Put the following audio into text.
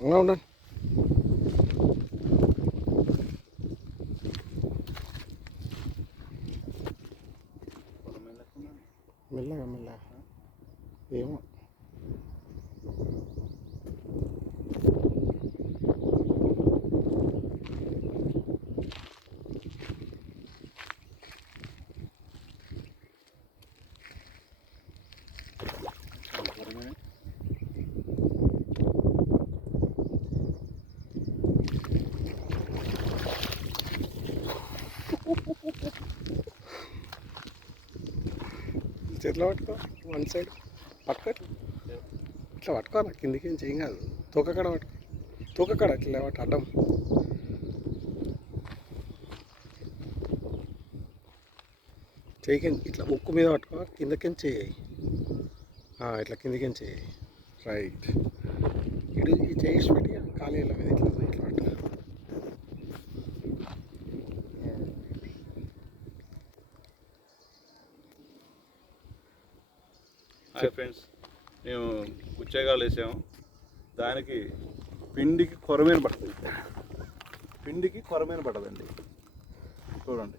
ఉండండి. మెల్లగా మెల్లగా ఏమో చేతిలో పట్టుకో, వన్ సైడ్ పట్టుకో, ఇట్లా పట్టుకో, నా కిందికి ఏం చేయం కాదు. తోకక్కడ పట్టుకో, తోకక్కడ ఇట్లా పట్టు అడ్డం. చేయి ఇట్లా ఉక్కు మీద పట్టుకో, కిందకేం చేయి, ఇట్లా కిందకేం చేయి. రైట్. ఇటు ఈ చేసి పెట్టి ఖాళీ మీద ఇట్లా ఇట్లా పట్టు. హాయ్ ఫ్రెండ్స్, మేము ఉచ్చేగాలు వేసాము. దానికి పిండికి కొరమేను పడుతుంది. పిండికి కొరమేను పడదండి, చూడండి.